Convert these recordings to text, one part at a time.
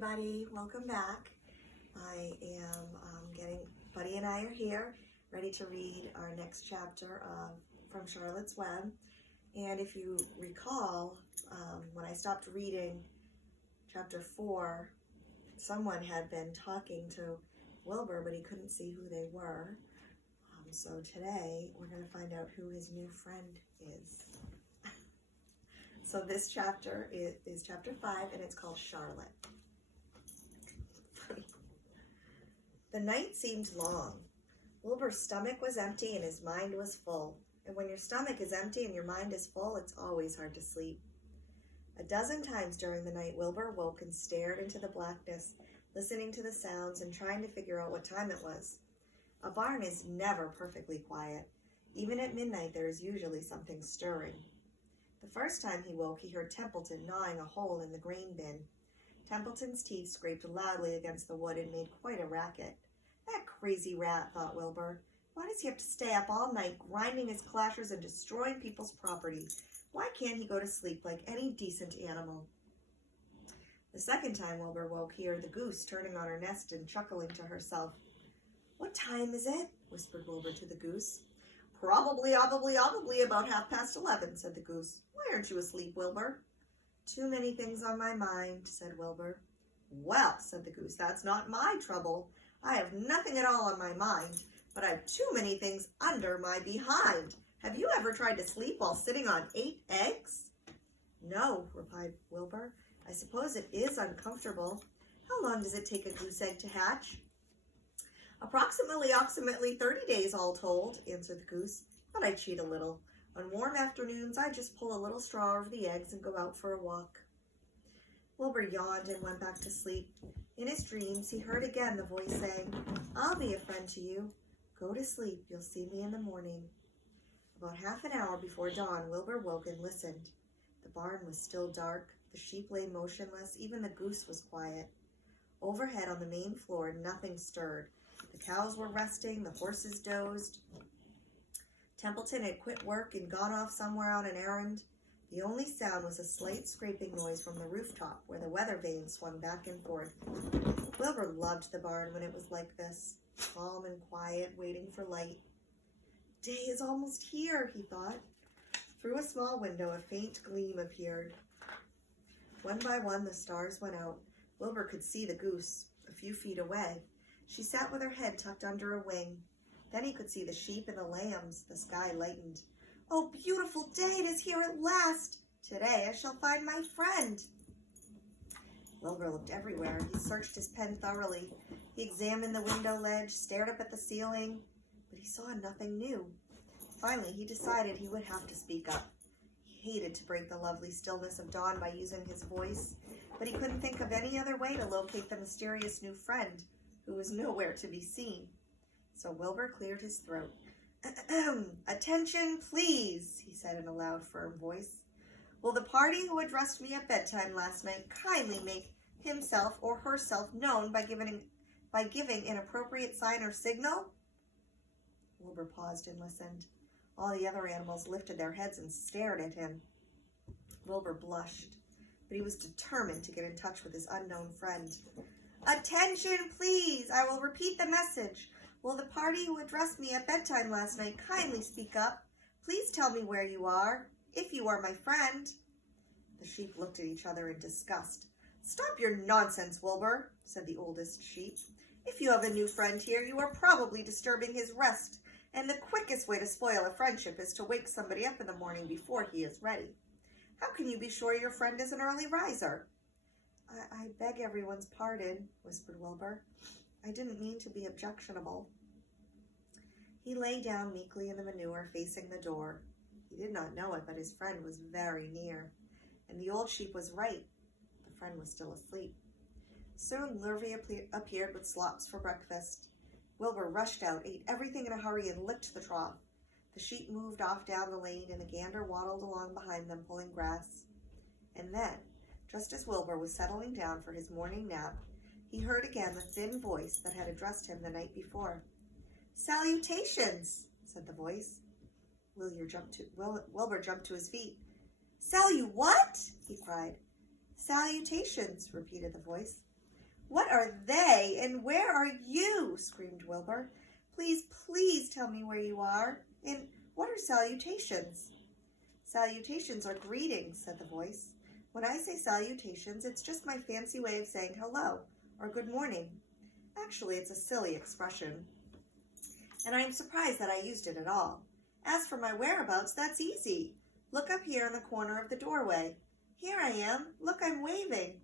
everybody, welcome back. I am Buddy and I are here, ready to read our next chapter from Charlotte's Web. And if you recall, when I stopped reading chapter 4, someone had been talking to Wilbur, but he couldn't see who they were. So today, we're going to find out who his new friend is. So this chapter is chapter 5, and it's called Charlotte. The night seemed long. Wilbur's stomach was empty and his mind was full. And when your stomach is empty and your mind is full, it's always hard to sleep. A dozen times during the night, Wilbur woke and stared into the blackness, listening to the sounds and trying to figure out what time it was. A barn is never perfectly quiet. Even at midnight, there is usually something stirring. The first time he woke, he heard Templeton gnawing a hole in the grain bin. Templeton's teeth scraped loudly against the wood and made quite a racket. That crazy rat, thought Wilbur. Why does he have to stay up all night, grinding his clashers and destroying people's property? Why can't he go to sleep like any decent animal? The second time Wilbur woke, he heard the goose turning on her nest and chuckling to herself. "What time is it?" whispered Wilbur to the goose. Probably about 11:30, said the goose. "Why aren't you asleep, Wilbur?" "Too many things on my mind," said Wilbur. "Well," said the goose, "that's not my trouble. I have nothing at all on my mind, but I have too many things under my behind. Have you ever tried to sleep while sitting on 8 eggs? "No," replied Wilbur. "I suppose it is uncomfortable. How long does it take a goose egg to hatch?" Approximately 30 days all told," answered the goose, "but I cheat a little. On warm afternoons, I just pull a little straw over the eggs and go out for a walk." Wilbur yawned and went back to sleep. In his dreams, he heard again the voice saying, "I'll be a friend to you. Go to sleep. You'll see me in the morning." About half an hour before dawn, Wilbur woke and listened. The barn was still dark. The sheep lay motionless. Even the goose was quiet. Overhead on the main floor, nothing stirred. The cows were resting. The horses dozed. Templeton had quit work and gone off somewhere on an errand. The only sound was a slight scraping noise from the rooftop where the weather vane swung back and forth. Wilbur loved the barn when it was like this, calm and quiet, waiting for light. "Day is almost here," he thought. Through a small window, a faint gleam appeared. One by one, the stars went out. Wilbur could see the goose a few feet away. She sat with her head tucked under a wing. Then he could see the sheep and the lambs. The sky lightened. "Oh, beautiful day! It is here at last! Today I shall find my friend." Wilbur looked everywhere. He searched his pen thoroughly. He examined the window ledge, stared up at the ceiling, but he saw nothing new. Finally, he decided he would have to speak up. He hated to break the lovely stillness of dawn by using his voice, but he couldn't think of any other way to locate the mysterious new friend, who was nowhere to be seen. So Wilbur cleared his throat. "Attention, please," he said in a loud, firm voice. "Will the party who addressed me at bedtime last night kindly make himself or herself known by giving an appropriate sign or signal?" Wilbur paused and listened. All the other animals lifted their heads and stared at him. Wilbur blushed, but he was determined to get in touch with his unknown friend. "Attention, please. I will repeat the message. Will the party who addressed me at bedtime last night kindly speak up? Please tell me where you are, if you are my friend." The sheep looked at each other in disgust. "Stop your nonsense, Wilbur," said the oldest sheep. "If you have a new friend here, you are probably disturbing his rest, and the quickest way to spoil a friendship is to wake somebody up in the morning before he is ready. How can you be sure your friend is an early riser?" I beg everyone's pardon," whispered Wilbur. "I didn't mean to be objectionable." He lay down meekly in the manure, facing the door. He did not know it, but his friend was very near. And the old sheep was right. The friend was still asleep. Soon Lurvy appeared with slops for breakfast. Wilbur rushed out, ate everything in a hurry, and licked the trough. The sheep moved off down the lane, and the gander waddled along behind them, pulling grass. And then, just as Wilbur was settling down for his morning nap, he heard again the thin voice that had addressed him the night before. "Salutations," said the voice. Wilbur jumped to his feet. "What?" he cried. "Salutations," repeated the voice. What are they, and where are you? Screamed Wilbur. Please, please tell me where you are, and what are salutations? Salutations are greetings, said the voice. When I say salutations, it's just my fancy way of saying hello or good morning. Actually, it's a silly expression, and I am surprised that I used it at all. As for my whereabouts, that's easy. Look up here in the corner of the doorway. Here I am. Look, I'm waving.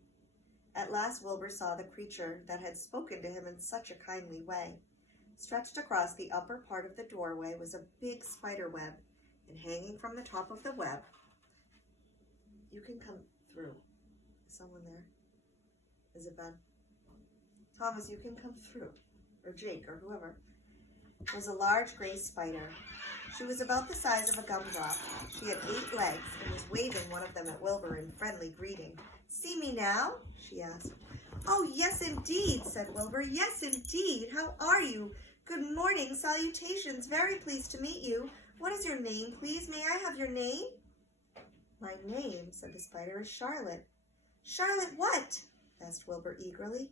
At last Wilbur saw the creature that had spoken to him in such a kindly way. Stretched across the upper part of the doorway was a big spider web, and hanging from the top of the web, you can come through. Is someone there? Is it Ben? Thomas, you can come through. Or Jake, or whoever. Was a large gray spider. She was about the size of a gumdrop. She had 8 legs and was waving one of them at Wilbur in friendly greeting. See me now? She asked. Oh, yes, indeed, said Wilbur. Yes, indeed. How are you? Good morning. Salutations. Very pleased to meet you. What is your name, please? May I have your name? My name, said the spider, is Charlotte. Charlotte what? Asked Wilbur eagerly.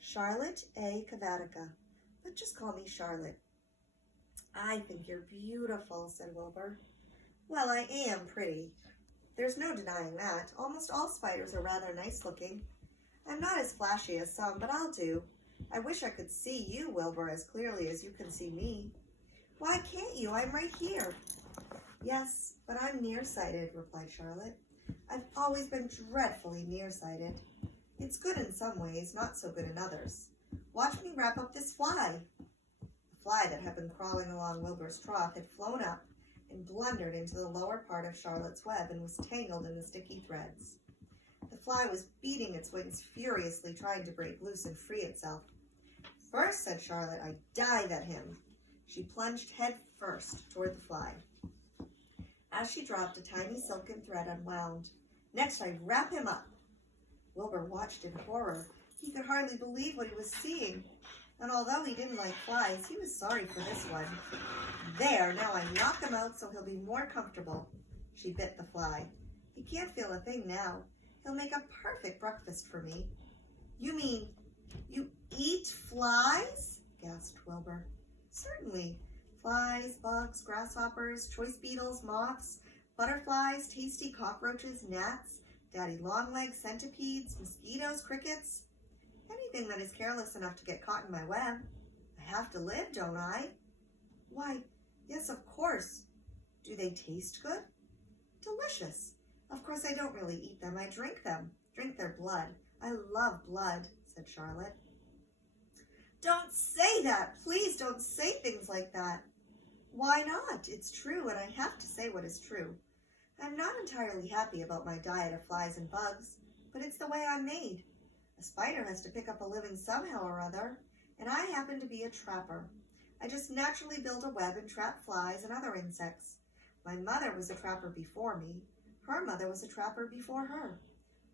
Charlotte A. Cavatica. But just call me Charlotte. I think you're beautiful, said Wilbur. Well, I am pretty. There's no denying that. Almost all spiders are rather nice looking. I'm not as flashy as some, but I'll do. I wish I could see you, Wilbur, as clearly as you can see me. Why can't you? I'm right here. Yes, but I'm nearsighted, replied Charlotte. I've always been dreadfully nearsighted. It's good in some ways, not so good in others. Watch me wrap up this fly. The fly that had been crawling along Wilbur's trough had flown up and blundered into the lower part of Charlotte's web and was tangled in the sticky threads. The fly was beating its wings furiously, trying to break loose and free itself. First, said Charlotte, I dive at him. She plunged head first toward the fly. As she dropped, a tiny silken thread unwound. Next, I wrap him up. Wilbur watched in horror. He could hardly believe what he was seeing. And although he didn't like flies, he was sorry for this one. There, now I knock him out so he'll be more comfortable. She bit the fly. He can't feel a thing now. He'll make a perfect breakfast for me. You mean you eat flies? Gasped Wilbur. Certainly. Flies, bugs, grasshoppers, choice beetles, moths, butterflies, tasty cockroaches, gnats, daddy longlegs, centipedes, mosquitoes, crickets. Anything that is careless enough to get caught in my web. I have to live, don't I? Why, yes, of course. Do they taste good? Delicious. Of course, I don't really eat them. I drink them. Drink their blood. I love blood, said Charlotte. Don't say that. Please don't say things like that. Why not? It's true, and I have to say what is true. I'm not entirely happy about my diet of flies and bugs, but it's the way I'm made. A spider has to pick up a living somehow or other, and I happen to be a trapper. I just naturally build a web and trap flies and other insects. My mother was a trapper before me. Her mother was a trapper before her.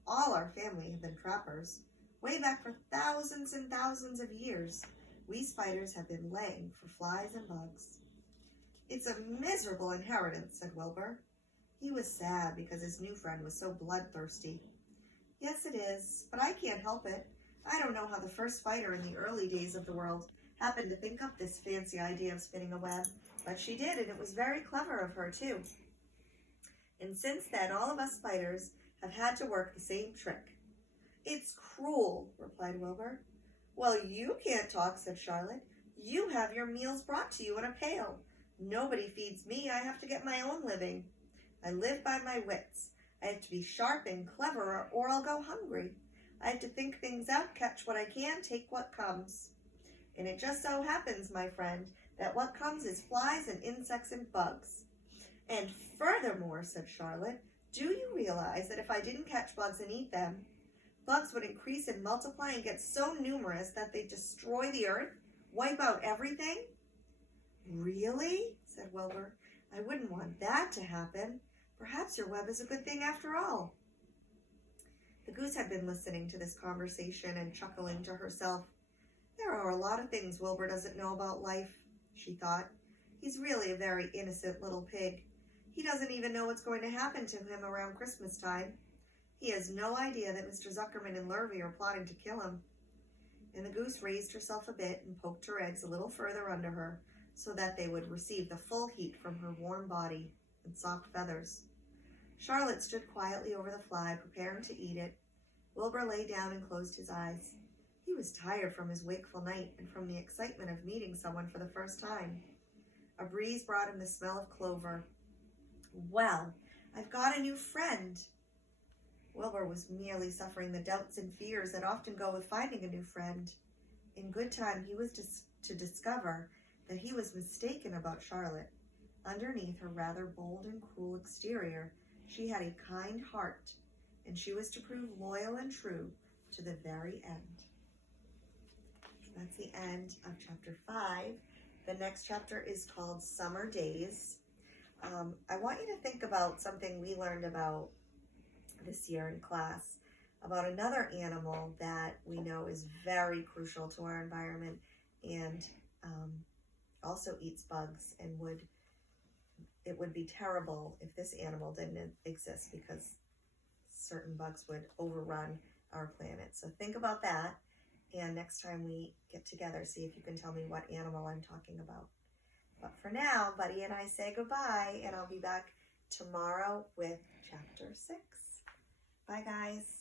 All our family have been trappers. Way back for thousands and thousands of years, we spiders have been laying for flies and bugs. It's a miserable inheritance, said Wilbur. He was sad because his new friend was so bloodthirsty. Yes, it is, but I can't help it. I don't know how the first spider in the early days of the world happened to think up this fancy idea of spinning a web, but she did, and it was very clever of her, too. And since then, all of us spiders have had to work the same trick. It's cruel, replied Wilbur. Well, you can't talk, said Charlotte. You have your meals brought to you in a pail. Nobody feeds me. I have to get my own living. I live by my wits. I have to be sharp and clever, or I'll go hungry. I have to think things out, catch what I can, take what comes. And it just so happens, my friend, that what comes is flies and insects and bugs. And furthermore, said Charlotte, do you realize that if I didn't catch bugs and eat them, bugs would increase and multiply and get so numerous that they'd destroy the earth, wipe out everything? Really? Said Wilbur. I wouldn't want that to happen. Perhaps your web is a good thing after all. The goose had been listening to this conversation and chuckling to herself. There are a lot of things Wilbur doesn't know about life, she thought. He's really a very innocent little pig. He doesn't even know what's going to happen to him around Christmas time. He has no idea that Mr. Zuckerman and Lurvy are plotting to kill him. and the goose raised herself a bit and poked her eggs a little further under her so that they would receive the full heat from her warm body and soft feathers. Charlotte stood quietly over the fly, preparing to eat it. Wilbur lay down and closed his eyes. He was tired from his wakeful night and from the excitement of meeting someone for the first time. A breeze brought him the smell of clover. "Well, I've got a new friend." Wilbur was merely suffering the doubts and fears that often go with finding a new friend. In good time, he was to discover that he was mistaken about Charlotte. Underneath her rather bold and cruel exterior, she had a kind heart, and she was to prove loyal and true to the very end. That's the end of chapter 5. The next chapter is called Summer Days. I want you to think about something we learned about this year in class, about another animal that we know is very crucial to our environment and also eats bugs, and it would be terrible if this animal didn't exist, because certain bugs would overrun our planet. So think about that, and next time we get together, see if you can tell me what animal I'm talking about. But for now, Buddy and I say goodbye, and I'll be back tomorrow with chapter 6. Bye, guys.